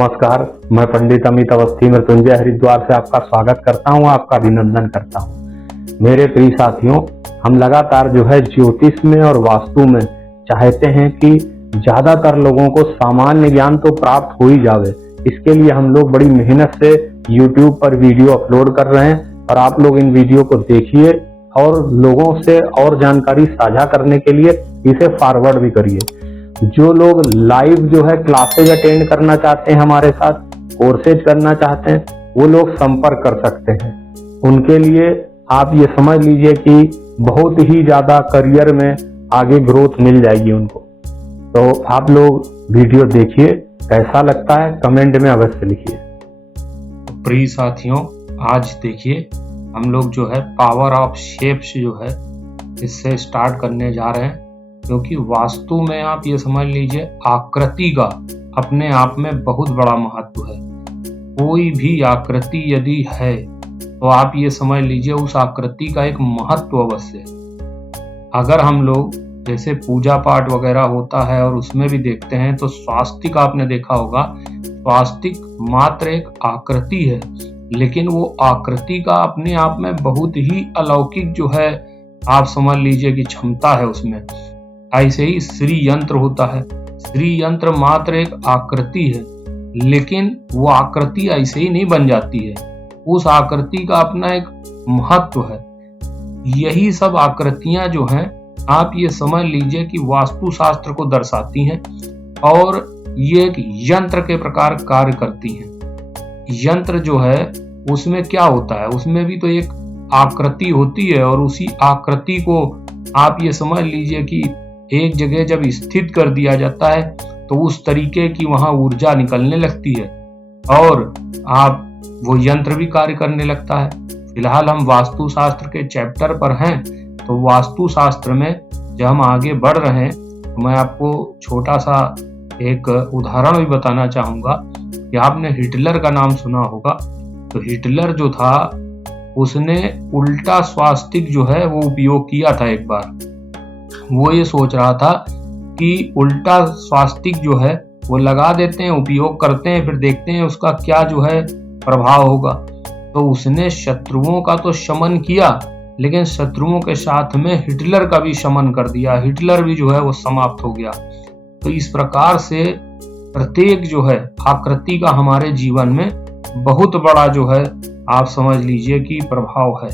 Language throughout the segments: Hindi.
नमस्कार, मैं पंडित अमित अवस्थी मृत्युंजय हरिद्वार से आपका स्वागत करता हूं, आपका अभिनंदन करता हूं। मेरे प्रिय साथियों, हम लगातार जो है ज्योतिष में और वास्तु में चाहते हैं कि ज्यादातर लोगों को सामान्य ज्ञान तो प्राप्त हो ही जावे। इसके लिए हम लोग बड़ी मेहनत से YouTube पर वीडियो अपलोड कर रहे हैं और आप लोग इन वीडियो को देखिए और लोगों से और जानकारी साझा करने के लिए इसे फॉरवर्ड भी करिए। जो लोग लाइव जो है क्लासेज अटेंड करना चाहते हैं, हमारे साथ कोर्सेज करना चाहते हैं, वो लोग संपर्क कर सकते हैं। उनके लिए आप ये समझ लीजिए कि बहुत ही ज्यादा करियर में आगे ग्रोथ मिल जाएगी उनको। तो आप लोग वीडियो देखिए, कैसा लगता है कमेंट में अवश्य लिखिए। प्रिय साथियों, आज देखिए हम लोग जो है पावर ऑफ शेप्स जो है इससे स्टार्ट करने जा रहे हैं, क्योंकि वास्तु में आप ये समझ लीजिए आकृति का अपने आप में बहुत बड़ा महत्व है। कोई भी आकृति यदि है तो आप ये समझ लीजिए उस आकृति का एक महत्व अवश्य है। अगर हम लोग जैसे पूजा पाठ वगैरह होता है और उसमें भी देखते हैं तो स्वास्तिक आपने देखा होगा, स्वास्तिक मात्र एक आकृति है, लेकिन वो आकृति का अपने आप में बहुत ही अलौकिक जो है आप समझ लीजिए कि क्षमता है उसमें। ऐसे ही श्री यंत्र होता है, श्री यंत्र मात्र एक आकृति है, लेकिन वो आकृति ऐसे ही नहीं बन जाती है, उस आकृति का अपना एक महत्व है। यही सब आकृतियां जो हैं आप ये समझ लीजिए कि वास्तु शास्त्र को दर्शाती हैं और ये एक यंत्र के प्रकार कार्य करती हैं। यंत्र जो है उसमें क्या होता है, उसमें भी तो एक आकृति होती है और उसी आकृति को आप ये समझ लीजिए कि एक जगह जब स्थित कर दिया जाता है तो उस तरीके की वहां ऊर्जा निकलने लगती है और आप वो यंत्र भी कार्य करने लगता है। फिलहाल हम वास्तु शास्त्र के चैप्टर पर हैं, तो वास्तु शास्त्र में जब हम आगे बढ़ रहे हैं तो मैं आपको छोटा सा एक उदाहरण भी बताना चाहूंगा कि आपने हिटलर का नाम सुना होगा। तो हिटलर जो था उसने उल्टा स्वास्तिक जो है वो उपयोग किया था एक बार। वो ये सोच रहा था कि उल्टा स्वास्तिक जो है वो लगा देते हैं, उपयोग करते हैं, फिर देखते हैं उसका क्या जो है प्रभाव होगा। तो उसने शत्रुओं का तो शमन किया, लेकिन शत्रुओं के साथ में हिटलर का भी शमन कर दिया। हिटलर भी जो है वो समाप्त हो गया। तो इस प्रकार से प्रत्येक जो है आकृति का हमारे जीवन में बहुत बड़ा जो है आप समझ लीजिए कि प्रभाव है,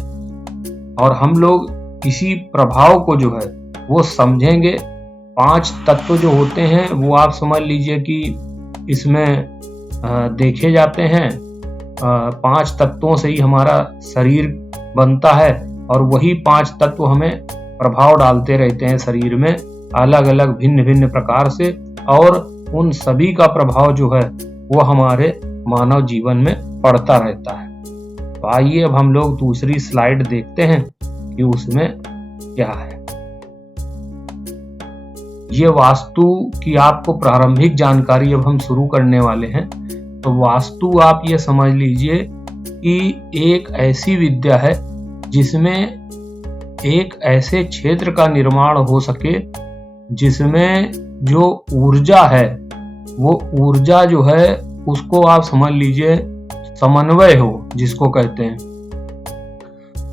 और हम लोग इसी प्रभाव को जो है वो समझेंगे। 5 तत्व जो होते हैं वो आप समझ लीजिए कि इसमें देखे जाते हैं। 5 तत्वों से ही हमारा शरीर बनता है और वही 5 तत्व हमें प्रभाव डालते रहते हैं शरीर में अलग अलग भिन्न भिन्न प्रकार से, और उन सभी का प्रभाव जो है वो हमारे मानव जीवन में पड़ता रहता है। तो आइए अब हम लोग दूसरी स्लाइड देखते हैं कि उसमें क्या है। ये वास्तु की आपको प्रारंभिक जानकारी अब हम शुरू करने वाले हैं। तो वास्तु आप ये समझ लीजिए कि एक ऐसी विद्या है जिसमें एक ऐसे क्षेत्र का निर्माण हो सके जिसमें जो ऊर्जा है वो ऊर्जा जो है उसको आप समझ लीजिए समन्वय हो, जिसको कहते हैं।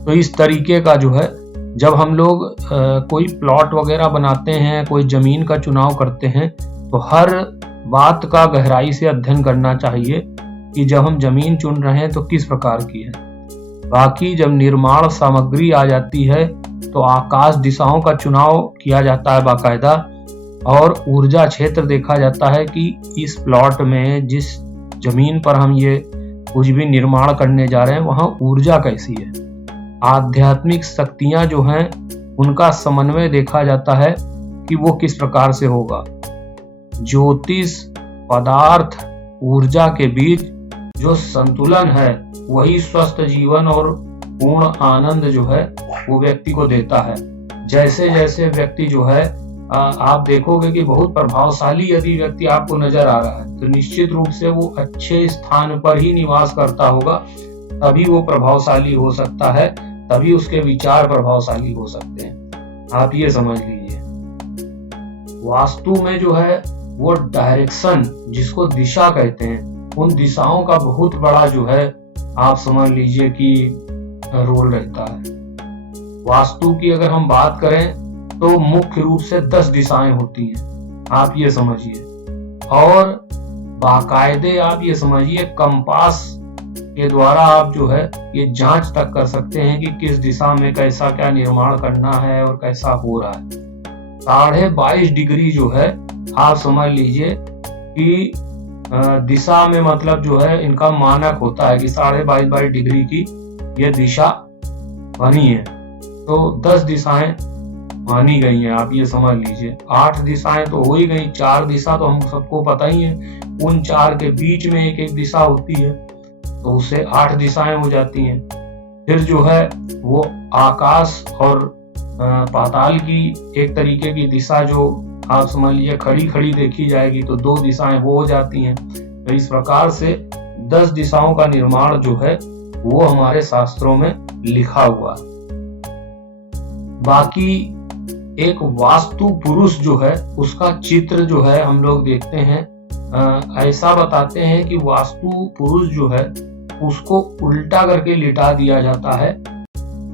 तो इस तरीके का जो है जब हम लोग कोई प्लॉट वगैरह बनाते हैं, कोई जमीन का चुनाव करते हैं, तो हर बात का गहराई से अध्ययन करना चाहिए कि जब हम जमीन चुन रहे हैं तो किस प्रकार की है। बाकी जब निर्माण सामग्री आ जाती है तो आकाश दिशाओं का चुनाव किया जाता है बाकायदा, और ऊर्जा क्षेत्र देखा जाता है कि इस प्लॉट में जिस जमीन पर हम ये कुछ भी निर्माण करने जा रहे हैं वहां ऊर्जा कैसी है। आध्यात्मिक शक्तियां जो हैं उनका समन्वय देखा जाता है कि वो किस प्रकार से होगा। ज्योतिष पदार्थ ऊर्जा के बीच जो संतुलन है वही स्वस्थ जीवन और पूर्ण आनंद जो है वो व्यक्ति को देता है। जैसे जैसे व्यक्ति जो है आप देखोगे कि बहुत प्रभावशाली यदि व्यक्ति आपको नजर आ रहा है तो निश्चित रूप से वो अच्छे स्थान पर ही निवास करता होगा, तभी वो प्रभावशाली हो सकता है, तभी उसके विचार प्रभावशाली हो सकते हैं। आप ये समझ लीजिए वास्तु में जो है वो डायरेक्शन, जिसको दिशा कहते हैं, उन दिशाओं का बहुत बड़ा जो है आप समझ लीजिए कि रोल रहता है। वास्तु की अगर हम बात करें तो मुख्य रूप से 10 दिशाएं होती हैं, आप ये समझिए। और बाकायदे आप ये समझिए कंपास के द्वारा आप जो है ये जांच तक कर सकते हैं कि किस दिशा में कैसा क्या निर्माण करना है और कैसा हो रहा है। 22.5 डिग्री जो है आप समझ लीजिए कि दिशा में मतलब जो है इनका मानक होता है कि 22.5 डिग्री की ये दिशा बनी है। तो 10 दिशाएं मानी गई हैं, आप ये समझ लीजिए। 8 दिशाएं तो हो ही गई, 4 दिशा तो हम सबको पता ही है, उन 4 के बीच में एक एक दिशा होती है, तो उससे 8 दिशाएं हो जाती हैं। फिर जो है वो आकाश और पाताल की एक तरीके की दिशा जो आप समझ लीजिए खड़ी खड़ी देखी जाएगी, तो 2 दिशाएं वो हो जाती हैं। तो इस प्रकार से 10 दिशाओं का निर्माण जो है वो हमारे शास्त्रों में लिखा हुआ है। बाकी एक वास्तु पुरुष जो है उसका चित्र जो है हम लोग देखते हैं, ऐसा बताते हैं कि वास्तु पुरुष जो है उसको उल्टा करके लिटा दिया जाता है।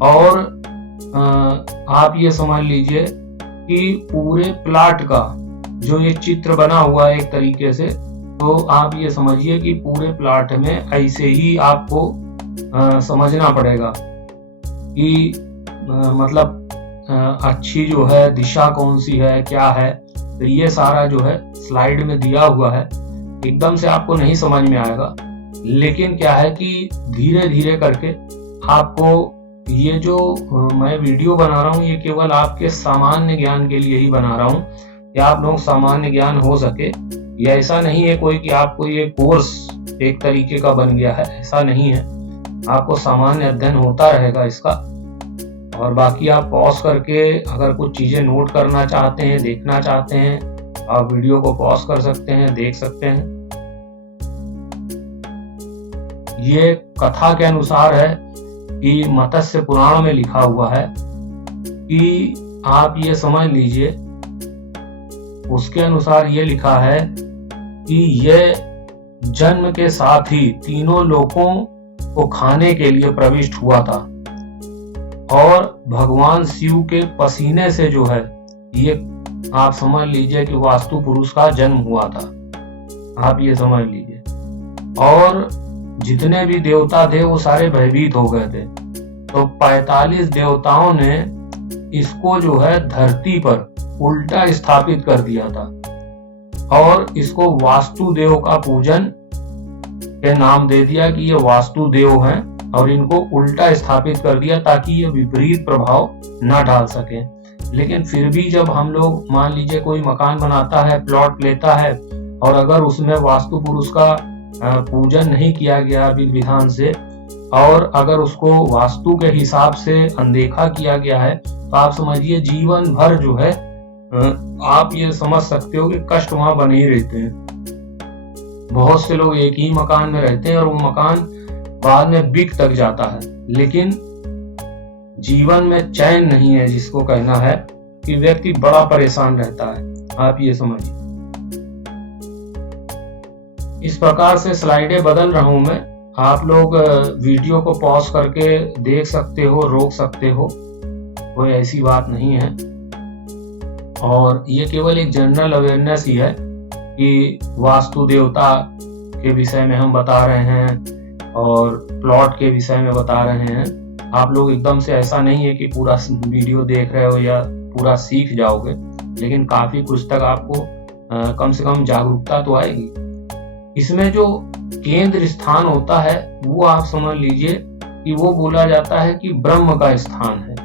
और आप ये समझ लीजिए कि पूरे प्लाट का जो ये चित्र बना हुआ है एक तरीके से, तो आप ये समझिए कि पूरे प्लाट में ऐसे ही आपको समझना पड़ेगा कि मतलब अच्छी जो है दिशा कौन सी है, क्या है। तो ये सारा जो है स्लाइड में दिया हुआ है, एकदम से आपको नहीं समझ में आएगा, लेकिन क्या है कि धीरे धीरे करके आपको ये जो मैं वीडियो बना रहा हूँ ये केवल आपके सामान्य ज्ञान के लिए ही बना रहा हूँ, या आप लोग सामान्य ज्ञान हो सके। ये ऐसा नहीं है कोई कि आपको ये कोर्स एक तरीके का बन गया है, ऐसा नहीं है। आपको सामान्य अध्ययन होता रहेगा इसका। और बाकी आप पॉज करके अगर कुछ चीजें नोट करना चाहते हैं, देखना चाहते हैं, आप वीडियो को पॉज कर सकते हैं, देख सकते हैं। ये कथा के अनुसार है कि मत्स्य पुराण में लिखा हुआ है कि आप ये समझ लीजिए, उसके अनुसार ये लिखा है कि ये जन्म के साथ ही तीनों लोकों को खाने के लिए प्रविष्ट हुआ था, और भगवान शिव के पसीने से जो है ये आप समझ लीजिए कि वास्तु पुरुष का जन्म हुआ था, आप ये समझ लीजिए। और जितने भी देवता थे वो सारे भयभीत हो गए थे, तो 45 देवताओं ने इसको जो है धरती पर उल्टा स्थापित कर दिया था, और इसको वास्तुदेव का पूजन के नाम दे दिया कि ये वास्तुदेव हैं, और इनको उल्टा स्थापित कर दिया ताकि ये विपरीत प्रभाव ना डाल सके। लेकिन फिर भी जब हम लोग मान लीजिए कोई मकान बनाता है, प्लॉट लेता है, और अगर उसमें वास्तु पुरुष का पूजन नहीं किया गया विधान से, और अगर उसको वास्तु के हिसाब से अनदेखा किया गया है, तो आप समझिए जीवन भर जो है आप ये समझ सकते हो कि कष्ट वहां बने ही रहते हैं। बहुत से लोग एक ही मकान में रहते हैं और वो मकान बाद में बिक तक जाता है, लेकिन जीवन में चैन नहीं है, जिसको कहना है कि व्यक्ति बड़ा परेशान रहता है, आप ये समझिए। इस प्रकार से स्लाइडें बदल रहा हूं मैं, आप लोग वीडियो को पॉज करके देख सकते हो, रोक सकते हो, कोई ऐसी बात नहीं है। और ये केवल एक जनरल अवेयरनेस ही है कि वास्तु देवता के विषय में हम बता रहे हैं और प्लॉट के विषय में बता रहे हैं। आप लोग एकदम से ऐसा नहीं है कि पूरा वीडियो देख रहे हो या पूरा सीख जाओगे, लेकिन काफी कुछ तक आपको कम से कम जागरूकता तो आएगी। इसमें जो केंद्र स्थान होता है वो आप समझ लीजिए कि वो बोला जाता है कि ब्रह्म का स्थान है,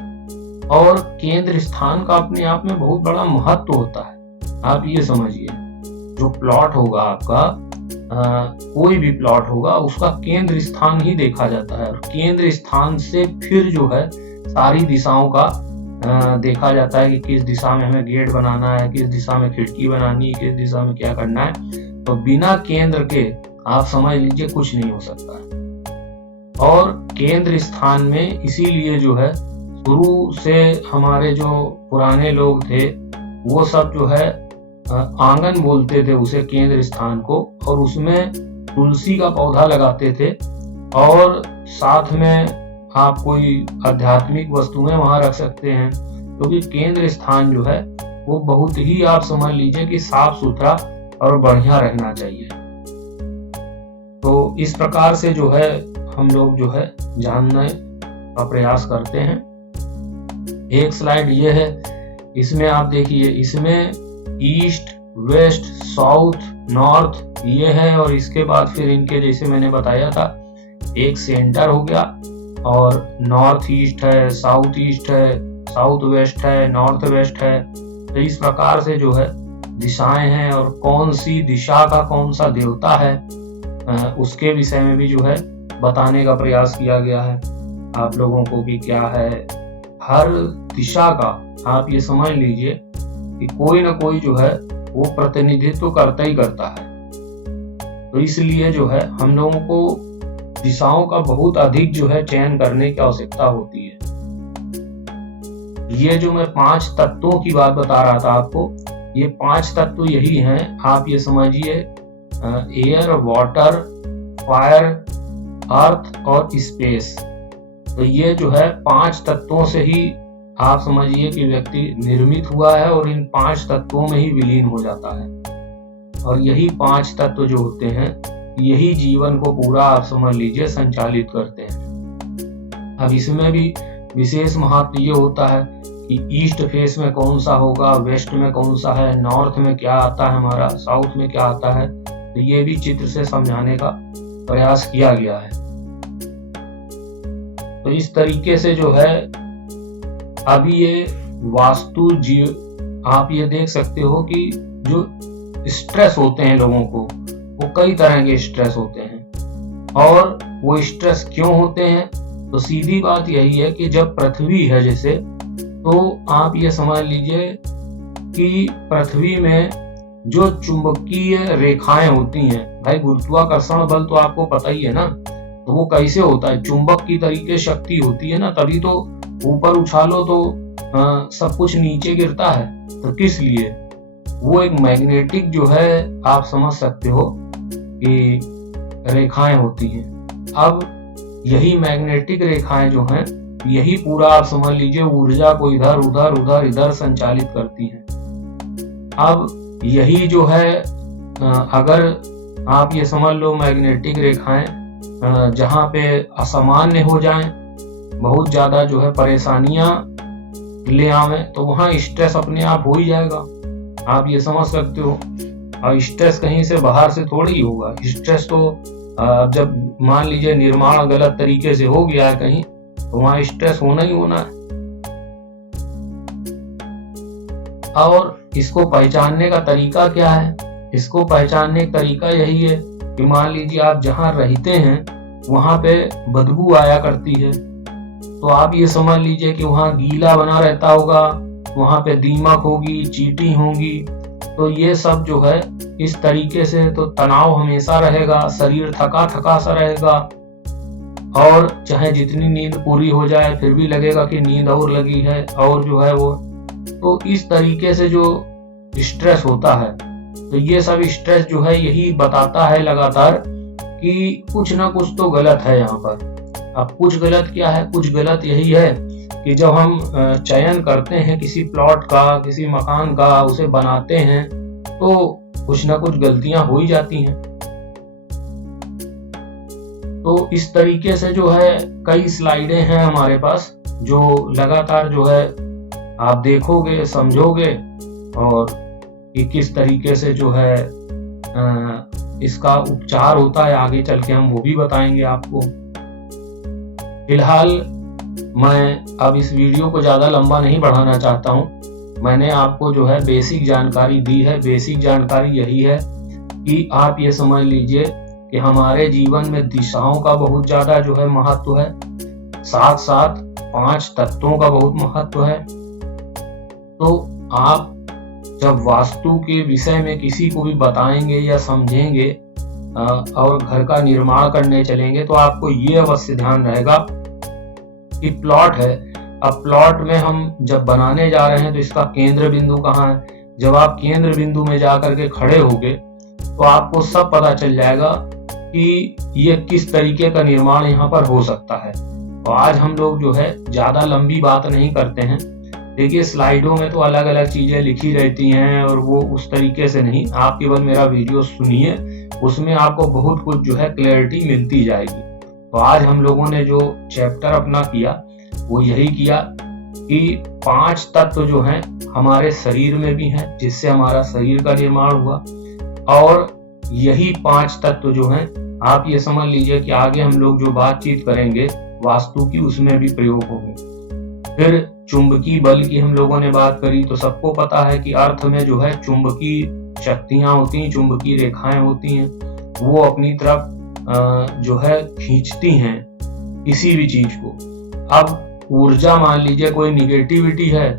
और केंद्र स्थान का अपने आप में बहुत बड़ा महत्व होता है। आप ये समझिए, जो प्लॉट होगा आपका, कोई भी प्लॉट होगा, उसका केंद्र स्थान ही देखा जाता है, और केंद्र स्थान से फिर जो है सारी दिशाओं का देखा जाता है कि किस दिशा में हमें गेट बनाना है, किस दिशा में खिड़की बनानी है, किस दिशा में क्या करना है। तो बिना केंद्र के आप समझ लीजिए कुछ नहीं हो सकता है। और केंद्र स्थान में इसीलिए जो है शुरू से हमारे जो पुराने लोग थे वो सब जो है आंगन बोलते थे उसे, केंद्र स्थान को, और उसमें तुलसी का पौधा लगाते थे और साथ में आप कोई आध्यात्मिक वस्तुएं वहां रख सकते हैं, क्योंकि केंद्र स्थान जो है वो बहुत ही आप समझ लीजिए कि साफ सुथरा और बढ़िया रहना चाहिए। तो इस प्रकार से जो है हम लोग जो है जानने का प्रयास करते हैं। एक स्लाइड ये है, इसमें आप देखिए, इसमें ईस्ट, वेस्ट, साउथ, नॉर्थ ये है, और इसके बाद फिर इनके जैसे मैंने बताया था एक सेंटर हो गया, और नॉर्थ ईस्ट है, साउथ ईस्ट है, साउथ वेस्ट है, नॉर्थ वेस्ट है। तो इस प्रकार से जो है दिशाएं हैं, और कौन सी दिशा का कौन सा देवता है उसके विषय में भी जो है बताने का प्रयास किया गया है आप लोगों को कि क्या है। हर दिशा का आप ये समझ लीजिए कि कोई ना कोई जो है वो प्रतिनिधित्व करता ही करता है। तो इसलिए जो है हम लोगों को दिशाओं का बहुत अधिक जो है चयन करने की आवश्यकता होती है। ये जो मैं 5 तत्वों की बात बता रहा था आपको, ये 5 तत्व यही हैं, आप ये समझिए एयर, वाटर, फायर, अर्थ और स्पेस। तो ये जो है 5 तत्वों से ही आप समझिए कि व्यक्ति निर्मित हुआ है और इन 5 तत्वों में ही विलीन हो जाता है, और यही 5 तत्व जो होते हैं यही जीवन को पूरा आप समझ लीजिए संचालित करते हैं। अब इसमें भी विशेष महत्व ये होता है कि ईस्ट फेस में कौन सा होगा, वेस्ट में कौन सा है, नॉर्थ में क्या आता है हमारा, साउथ में क्या आता है। तो ये भी चित्र से समझाने का प्रयास किया गया है। तो इस तरीके से जो है अभी ये वास्तु जीव आप ये देख सकते हो कि जो स्ट्रेस होते हैं लोगों को, वो कई तरह के स्ट्रेस होते हैं। और वो स्ट्रेस क्यों होते हैं? तो सीधी बात यही है कि जब पृथ्वी है जैसे, तो आप ये समझ लीजिए कि पृथ्वी में जो चुंबकीय रेखाएं होती हैं, भाई गुरुत्वाकर्षण बल तो आपको पता ही है ना, तो वो कैसे होता है, चुंबक की तरीके शक्ति होती है ना, तभी तो ऊपर उछालो तो सब कुछ नीचे गिरता है। तो किस लिए? वो एक मैग्नेटिक जो है आप समझ सकते हो कि रेखाएं होती हैं। अब यही मैग्नेटिक रेखाएं जो हैं यही पूरा आप समझ लीजिए ऊर्जा को इधर उधर उधर इधर संचालित करती हैं। अब यही जो है अगर आप ये समझ लो मैग्नेटिक रेखाएं जहां पे असामान्य हो जाएं, बहुत ज्यादा जो है परेशानियां ले आवे, तो वहां स्ट्रेस अपने आप हो ही जाएगा। आप ये समझ सकते हो। और स्ट्रेस कहीं से बाहर से थोड़ी ही होगा। स्ट्रेस तो जब मान लीजिए निर्माण गलत तरीके से हो गया है कहीं, तो वहां स्ट्रेस होना ही होना है। और इसको पहचानने का तरीका क्या है? इसको पहचानने का तरीका यही है कि मान लीजिए आप जहां रहते हैं वहां पे बदबू आया करती है, तो आप ये समझ लीजिए कि वहां गीला बना रहता होगा, वहां पे दीमक होगी, चींटी होंगी। तो ये सब जो है इस तरीके से तो तनाव हमेशा रहेगा, शरीर थका थका सा रहेगा, और चाहे जितनी नींद पूरी हो जाए फिर भी लगेगा कि नींद और लगी है, और जो है वो तो इस तरीके से जो स्ट्रेस होता है, तो ये सब स्ट्रेस जो है यही बताता है लगातार कि कुछ ना कुछ तो गलत है यहाँ पर। अब कुछ गलत क्या है? कुछ गलत यही है कि जब हम चयन करते हैं किसी प्लॉट का, किसी मकान का, उसे बनाते हैं, तो कुछ ना कुछ गलतियां हो ही जाती हैं। तो इस तरीके से जो है कई स्लाइडें हैं हमारे पास, जो लगातार जो है आप देखोगे, समझोगे, और कि किस तरीके से जो है इसका उपचार होता है, आगे चल के हम वो भी बताएंगे आपको। फिलहाल मैं अब इस वीडियो को ज़्यादा लंबा नहीं बढ़ाना चाहता हूँ। मैंने आपको जो है बेसिक जानकारी दी है। बेसिक जानकारी यही है कि आप ये समझ लीजिए कि हमारे जीवन में दिशाओं का बहुत ज़्यादा जो है महत्व है, साथ साथ 5 तत्वों का बहुत महत्व है। तो आप जब वास्तु के विषय में किसी को भी बताएंगे या समझेंगे और घर का निर्माण करने चलेंगे, तो आपको ये अवश्य ध्यान रहेगा कि प्लॉट है, अब प्लॉट में हम जब बनाने जा रहे हैं तो इसका केंद्र बिंदु कहाँ है। जब आप केंद्र बिंदु में जा करके खड़े होगे तो आपको सब पता चल जाएगा कि ये किस तरीके का निर्माण यहाँ पर हो सकता है। तो आज हम लोग जो है ज्यादा लंबी बात नहीं करते हैं। देखिए स्लाइडों में तो अलग अलग चीजें लिखी रहती हैं और वो उस तरीके से नहीं, आप केवल मेरा वीडियो सुनिए, उसमें आपको बहुत कुछ जो है क्लैरिटी मिलती जाएगी। तो आज हम लोगों ने जो चैप्टर अपना किया वो यही किया कि 5 तत्व जो हैं हमारे शरीर में भी हैं, जिससे हमारा शरीर का निर्माण हुआ, और यही 5 तत्व जो हैं आप ये समझ लीजिए कि आगे हम लोग जो बातचीत करेंगे वास्तु की, उसमें भी प्रयोग होंगे। फिर चुंबकीय बल की हम लोगों ने बात करी। तो सबको पता है कि अर्थ में जो है चुंबकीय शक्तियां होती हैं, चुंबकीय रेखाएं होती हैं, वो अपनी तरफ जो है खींचती हैं किसी भी चीज को। अब ऊर्जा मान लीजिए कोई निगेटिविटी है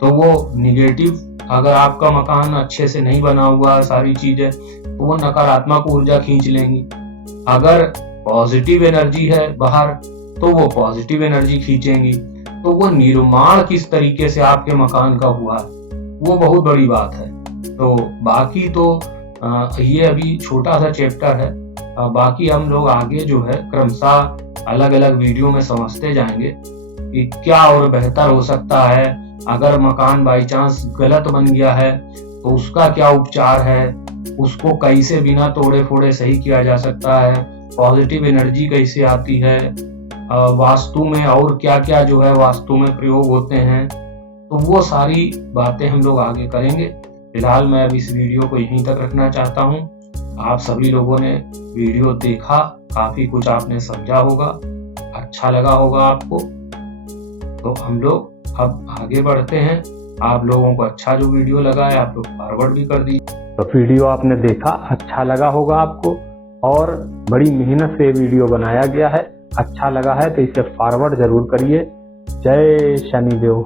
तो वो निगेटिव, अगर आपका मकान अच्छे से नहीं बना हुआ सारी चीजें, तो वो नकारात्मक ऊर्जा खींच लेंगी। अगर पॉजिटिव एनर्जी है बाहर तो वो पॉजिटिव एनर्जी खींचेंगी। तो वो निर्माण किस तरीके से आपके मकान का हुआ वो बहुत बड़ी बात है। तो बाकी तो ये अभी छोटा सा चैप्टर है, बाकी हम लोग आगे जो है क्रमशः अलग अलग वीडियो में समझते जाएंगे कि क्या और बेहतर हो सकता है। अगर मकान बाई चांस गलत बन गया है तो उसका क्या उपचार है, उसको कैसे बिना तोड़े फोड़े सही किया जा सकता है, पॉजिटिव एनर्जी कैसे आती है, वास्तु में और क्या क्या जो है वास्तु में प्रयोग होते हैं। तो वो सारी बातें हम लोग आगे करेंगे। फिलहाल मैं अब इस वीडियो को यहीं तक रखना चाहता हूँ। आप सभी लोगों ने वीडियो देखा, काफी कुछ आपने समझा होगा, अच्छा लगा होगा आपको। तो हम लोग अब आगे बढ़ते हैं। आप लोगों को अच्छा जो वीडियो लगा है आप लोग फॉरवर्ड भी कर दीजिए। तो वीडियो आपने देखा, अच्छा लगा होगा आपको, और बड़ी मेहनत से वीडियो बनाया गया है। अच्छा लगा है तो इसे फॉरवर्ड जरूर करिए। जय शनिदेव।